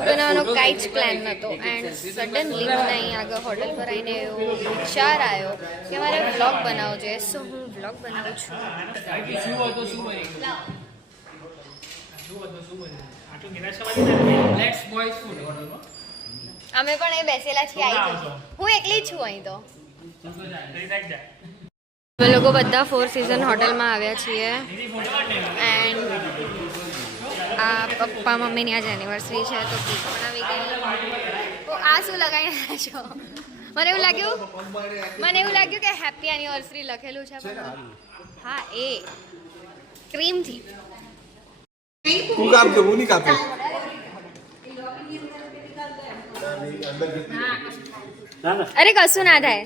Vlog બનાવવાનો કાંઈ જ પ્લાન નહોતો એન્ડ સડનલી મને અહીં આગળ હોટલ પર આવીને એવો વિચાર આવ્યો કે મારે વ્લોગ બનાવવો જોઈએ. સો હું વ્લોગ બનાવું છું. અમે પણ અહીં બેસેલા છીએ. આવી જજો. હું એકલી જ છું અહીં તો. અમે લોકો બધા 4 સીઝન હોટલમાં આવ્યા છીએ એન્ડ આ પપ્પા મમ્મીની આજ એનિવર્સરી છે તો કેક બનાવી ગઈ. તો આ શું લગાવી રહ્યા છો? મને એવું લાગ્યું કે હેપી એનિવર્સરી લખેલું છે. હા એ ક્રીમથી. અરે કશું ના થાય.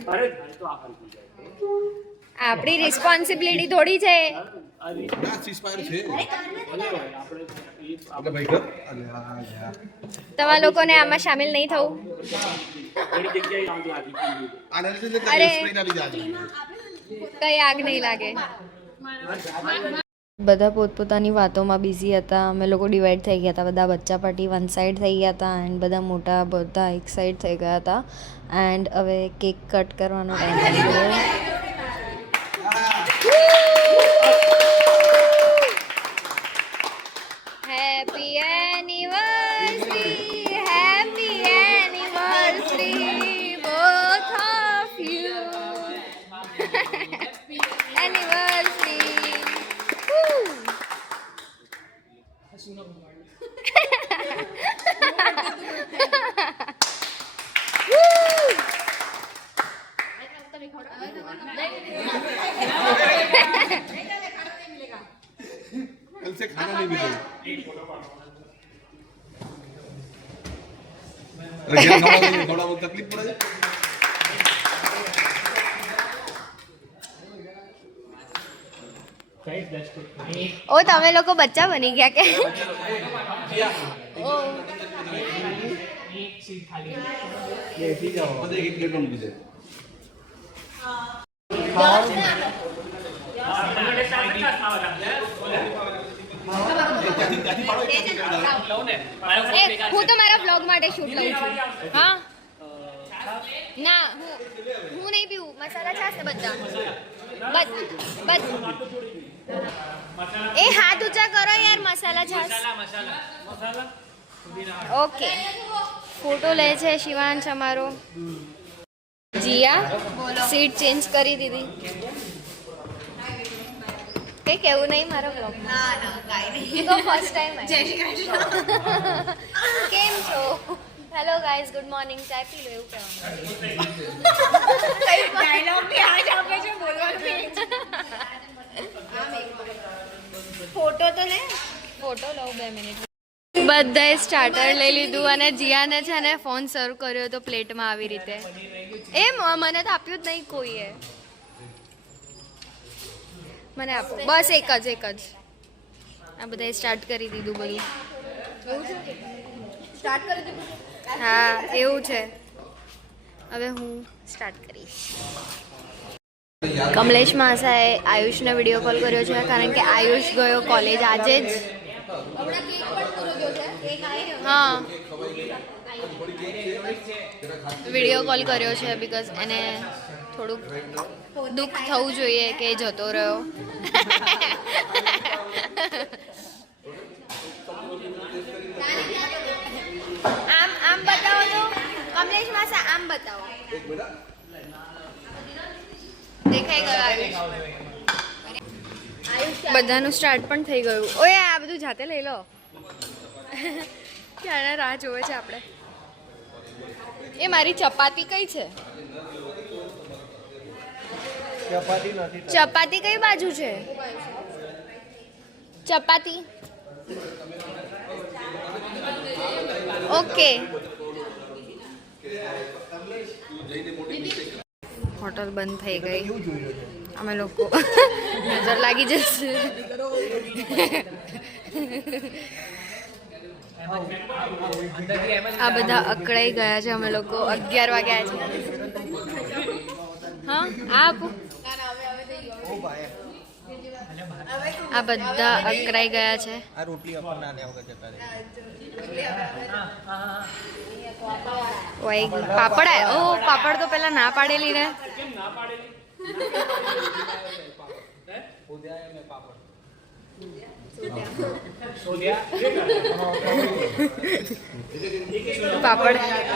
આપણી રિસ્પોન્સિબિલિટી થોડી છે. તમારા લોકોને આમાં સામેલ નહીં થવું. અરે કઈ આગ નહીં લાગે. બધા પોતપોતાની વાતોમાં બિઝી હતા. અમે લોકો ડિવાઈડ થઈ ગયા હતા. બધા બચ્ચા પાર્ટી વન સાઈડ થઈ ગયા હતા એન્ડ બધા મોટા બધા એક સાઈડ થઈ ગયા હતા એન્ડ હવે કેક કટ કરવાનો ટાઈમ આવી ગયો. Happy anniversary, happy anniversary, both of you. Anniversary. Woo. कल से खाना नहीं मिलेगा। थोड़ा बहुत तकलीफ पड़ा जाए। ओ તમે લોકો બચ્ચા બની ગયા કે? ઓ હું તો મારા વ્લોગ માટે શૂટ લઉં છું. હા ના હું નહીં પીવું. મસાલા છાશ ને બધા બસ એ હાથ ઊંચા કરો યાર. મસાલા છાશ ઓકે. ફોટો લે છે શિવાંશ અમારો. જીયા સીટ ચેન્જ કરી દીધી. કઈ કેવું નહીં મારો બ્લોગ? ના ના કાઈ નહીં. તો ફર્સ્ટ ટાઈમ જય શ્રી કૃષ્ણ. કેમ છો? Hello guys, good morning. ચાય પી લો એવું કહેવાનું. કઈ ડાયલોગ બી આજ આપે છે બોલવાનું. ફોટો તો લે. ફોટો લઉં 2 મિનિટ. બધાએ સ્ટાર્ટર લઈ લીધું અને જીયાને છે ને ફોન સર્વ કર્યો તો પ્લેટમાં આવી રીતે. એ મને તો આપ્યું જ નહીં કોઈએ. મને આપો બસ. એક જ આ બધાએ સ્ટાર્ટ કરી દીધું બધું. સ્ટાર્ટ કરી દીધું? હા એવું છે. હવે હું સ્ટાર્ટ કરીશ. કમલેશ માસાએ આયુષને વિડીયો કોલ કર્યો છે કારણ કે આયુષ ગયો કોલેજ આજે જ. હા વિડીયો કોલ કર્યો છે બીકોઝ એને થોડુંક દુઃખ થવું જોઈએ કે જતો રહ્યો. આમ બતાવો તો કમલેશ માસા. આમ બતાવો. દેખાઈ ગયો આયુષ. બધાનું સ્ટાર્ટ પણ થઈ ગયું. ઓય આ બધું જાતે લઈ લો. ક્યાંના રાહ જોવે છે આપણે. એ મારી ચપાતી કઈ છે? ચપાતી કઈ બાજુ છે? ચપાતી ઓકે. હોટલ બંધ થઈ ગઈ. અમે લોકો નજર લાગી જશે. આ બધા અકળાઈ ગયા છે. અમે લોકો 11 વાગ્યા છે. હા આપ આ બધા અકરાઈ ગયા છે. આ રોટલી અપર ના લેવા જતા રહે. ઓય પાપડ ઓ પાપડ તો પેલા ના પાડેલી ને.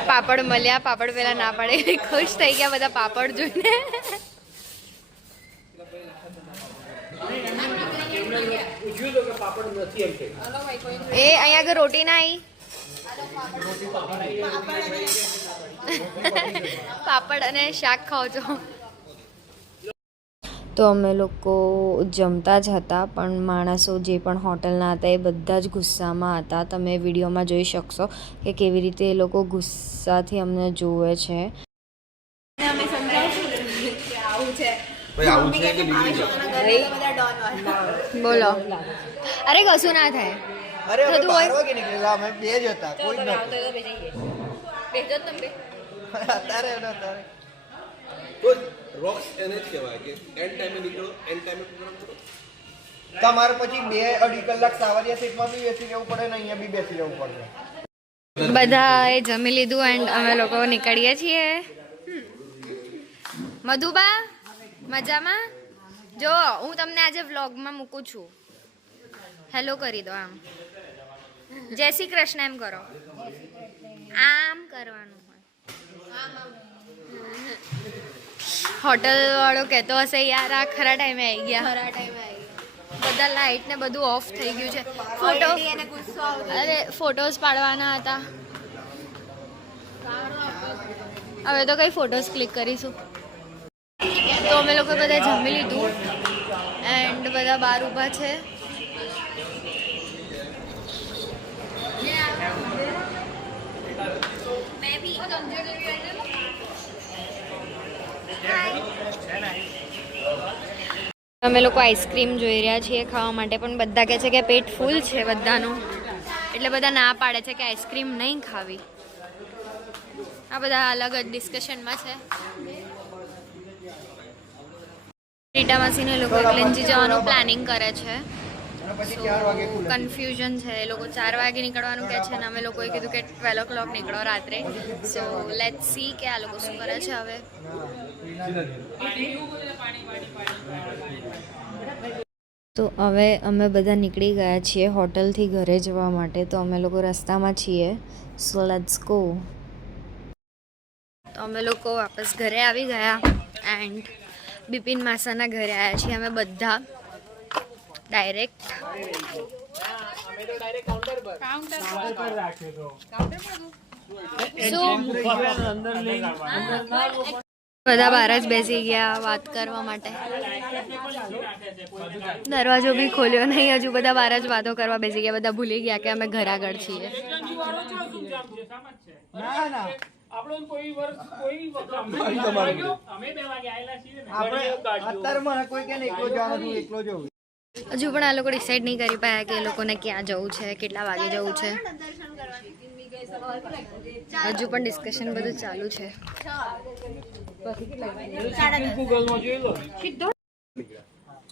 પાપડ મળ્યા. પાપડ પેલા ના પાડેલી. ખુશ થઈ ગયા બધા પાપડ જોઈને. એ અહીંયા આગળ રોટી ના આવી. પાપડ અને શાક ખાઓ છો. તો અમે લોકો જમતા જ હતા પણ માણસો જે પણ હોટલના હતા એ બધા જ ગુસ્સામાં હતા. તમે વિડીયોમાં જોઈ શકશો કે કેવી રીતે એ લોકો ગુસ્સાથી અમને જોવે છે. બોલો. અરે કશું ના થાય. અરે અમે 12 વાગે નીકળેલા, અમે બે જ હતા, કોઈ જ નહોતું. અત્યારે તો રોક્સ એને જ કહેવાય કે એન્ડ ટાઈમે નીકળો, એન્ડ ટાઈમે પ્રોગ્રામ કરો. તમારે પછી 2-2.5 કલાક સાવરિયા સીટમાં બી બેસી રહેવું પડે ને અહીંયા બી બેસી રહેવું પડે. બધાએ જમી લીધું એન્ડ અમે લોકો નીકળીએ છીએ. મધુબા મજામાં? જો હું તમને આજે વ્લોગમાં મૂકું છું. હેલો કરી દો. આમ જય શ્રી કૃષ્ણ એમ કરો. આમ કરવાનું હોય. હોટલ વાળો કહેતો હશે યાર આ ખરા ટાઈમે આવી ગયા. બધા લાઇટ ને બધું ઓફ થઈ ગયું છે. ફોટોસ પાડવાના હતા. હવે તો કઈ ફોટોસ ક્લિક કરીશું. તો અમે લોકો બધા જમી લીધું એન્ડ બધા બહાર ઊભા છે. અમે લોકો આઈસ્ક્રીમ જોઈ રહ્યા છીએ ખાવા માટે પણ બધા કહે છે કે પેટ ફૂલ છે બધાનું એટલે બધા ના પાડે છે કે આઈસ્ક્રીમ નહીં ખાવી. આ બધા અલગ જ ડિસ્કશનમાં છે. રીટા માસીને લોકો એકલેન્જી જવાનું પ્લાનિંગ કરે છે. પછી 4 વાગે ખુલે. કન્ફ્યુઝન છે. એ લોકો 4 વાગે નીકળવાનું કહે છે અને અમે લોકોએ કીધું કે 12 o'clock નીકળો રાત્રે. સો લેટ્સ સી કે આ લોકો શું કરે છે હવે. તો હવે અમે બધા નીકળી ગયા છીએ હોટલથી ઘરે જવા માટે. તો અમે લોકો રસ્તામાં છીએ. So let's go. તો અમે લોકો વાપસ ઘરે આવી ગયા એન્ડ બિપિન માસાના ઘરે આવ્યા છીએ અમે બધા ડાયરેક્ટ. બધા બહાર જ બેસી ગયા વાત કરવા માટે. દરવાજો બી ખોલ્યો નહીં. હજુ બધા બહાર જ વાતો કરવા બેસી ગયા. બધા ભૂલી ગયા કે અમે ઘર આગળ છીએ. હજુ પણ આ લોકો ડિસાઈડ નહીં કરી પાયા કે એ લોકોને ક્યાં જવું છે, કેટલા વાગે જવું છે. હજુ પણ ડિસ્કશન બધું ચાલુ છે.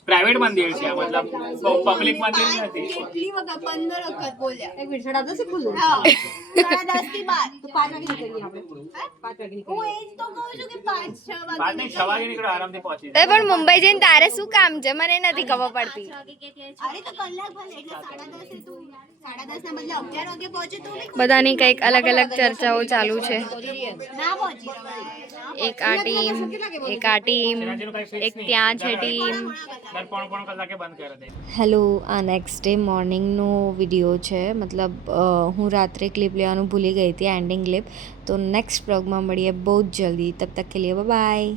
પ્રાઇવેટ મંદિર છે મતલબ પબ્લિક મંદિર નથી. કેટલી વખત 15 વખત બોલ્યા. એક મિનિટ 10:30 ખુલ્લું. હા 10:30 થી બાદ તો 5 વાગે નીકળીએ આપણે. 5 વાગે નીકળીએ. હું એ જ તો કહું છું કે 5-6 વાગે. 5 વાગે નીકળો આરામથી પહોંચી એ પણ મુંબઈ જઈને તારે શું કામ છે મને નથી ખબર પડતી. અરે તો કલાક ભલે એટલે 10:30 તું 10:30 ના બદલે 11 વાગે પહોંચે તો નહીં. બધાની કંઈક અલગ અલગ ચર્ચાઓ ચાલુ છે. ના પહોંચી એક આ ટીમ, એક આ ટીમ, એક ત્યાં છે ટીમ. પોણો કલાકે બંધ કરે દે. હેલો, આ નેક્સ્ટ ડે મોર્નિંગનો વિડીયો છે. મતલબ હું રાત્રે ક્લિપ લેવાનું ભૂલી ગઈ હતી, એન્ડિંગ ક્લિપ. તો નેક્સ્ટ બ્લોગમાં મળીએ બહુ જ જલ્દી. તબ તક કે લીએ બાય બાય.